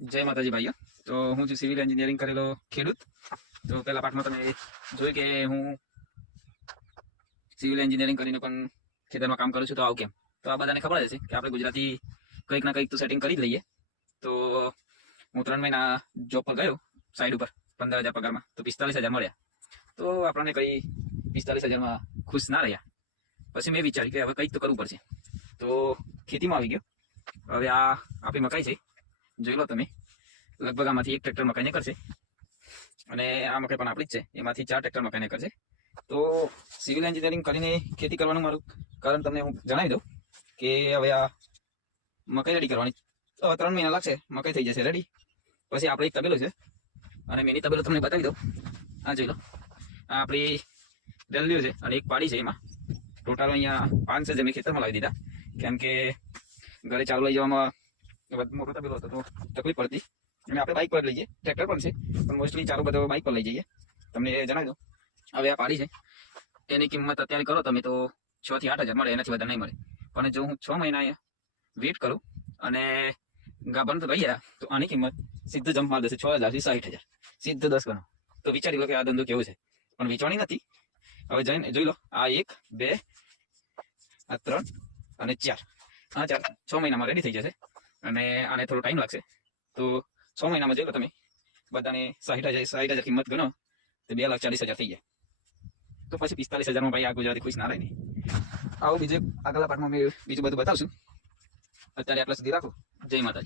જય માતાજી ભાઈઓ. તો હું છું સિવિલ એન્જિનિયરિંગ કરેલો ખેડૂત. તો પહેલા પાઠમાં તમે જોયું કે હું સિવિલ એન્જિનિયરિંગ કરીને પણ ખેતરમાં કામ કરું છું. તો આવું કેમ? તો આ બધાને ખબર જ હશે કે આપણે ગુજરાતી કંઈક ના કંઈક તો સેટિંગ કરી જ લઈએ. તો હું ત્રણ મહિના જોબ પર ગયો સાઈડ ઉપર, પંદર હજાર પગારમાં. તો પિસ્તાલીસ હજાર મળ્યા. તો આપણને કઈ પિસ્તાલીસ હજારમાં ખુશ ના રહ્યા. પછી મેં વિચાર્યું કે હવે કંઈક તો કરવું પડશે. તો ખેતીમાં આવી ગયો. હવે આ આપણી મકાઈ છે. જોઈ લો તમે. લગભગ આમાંથી એક ટ્રેક્ટર મકાઈને કરશે અને આ મકાઈ પણ આપણી જ છે. એમાંથી ચાર ટ્રેક્ટર મકાઈને કરશે તો સિવિલ એન્જિનિયરિંગ કરીને ખેતી કરવાનું મારું કારણ તમને હું જણાવી દઉં કે હવે આ મકાઈ રેડી કરવાની. ત્રણ મહિના લાગશે મકાઈ થઈ જશે. રેડી પછી આપણે એક તબેલો છે. અને મેની તબેલો તમને બતાવી દઉં. આ જોઈ લો. આ આપણી રેલવે છે. અને એક પાડી છે એમાં. ટોટલ અહીંયા પાંચ છે જે મેં ખેતરમાં લાવી દીધા. કેમ કે ઘરે ચાલુ લઈ જવામાં મોટો તબેલો હતો, તો તકલીફ પડતી. અને આપણે બાઇક પર લઈએ ટ્રેક્ટર પણ છે, પણ મોસ્ટલી ચાલુ બધો બાઇક પર લઈ જઈએ. તમને જણાવી દો હવે આ પાડી છે. એની કિંમત અત્યારે કરો તમે તો છ થી આઠ હજાર મળે, એનાથી વધારે નહીં મળે. પણ જો હું છ મહિના વેઇટ કરું અને ગાભણ તો રહ્યા તો આની કિંમત સીધો જમ્પ માર દેશે, છ હજારથી સાઠ હજાર. સીધો દસ ગણો. તો વિચારી લો કે આ ધંધો કેવો છે. પણ વેચવાની નથી. હવે જઈને જોઈ લો, આ એક, બે, આ ત્રણ અને ચાર. આ ચાર છ મહિનામાં રેડી થઈ જશે. અને આને થોડો ટાઈમ લાગશે. તો છ મહિનામાં જોઈ લો તમે. બધાને સાહીઠ હજાર સાહીઠ હજાર કિંમત ગણો. તો બે લાખ ચાલીસ હજાર થઈ જાય. તો પછી પિસ્તાલીસ હજારમાં ભાઈ આ ગુજરાતી ખુશ ના રહે ને. આવો બીજે આગલા પાઠમાં મેં બીજું બધું બતાવશું. અત્યારે આટલા સુધી રાખો. જય માતાજી.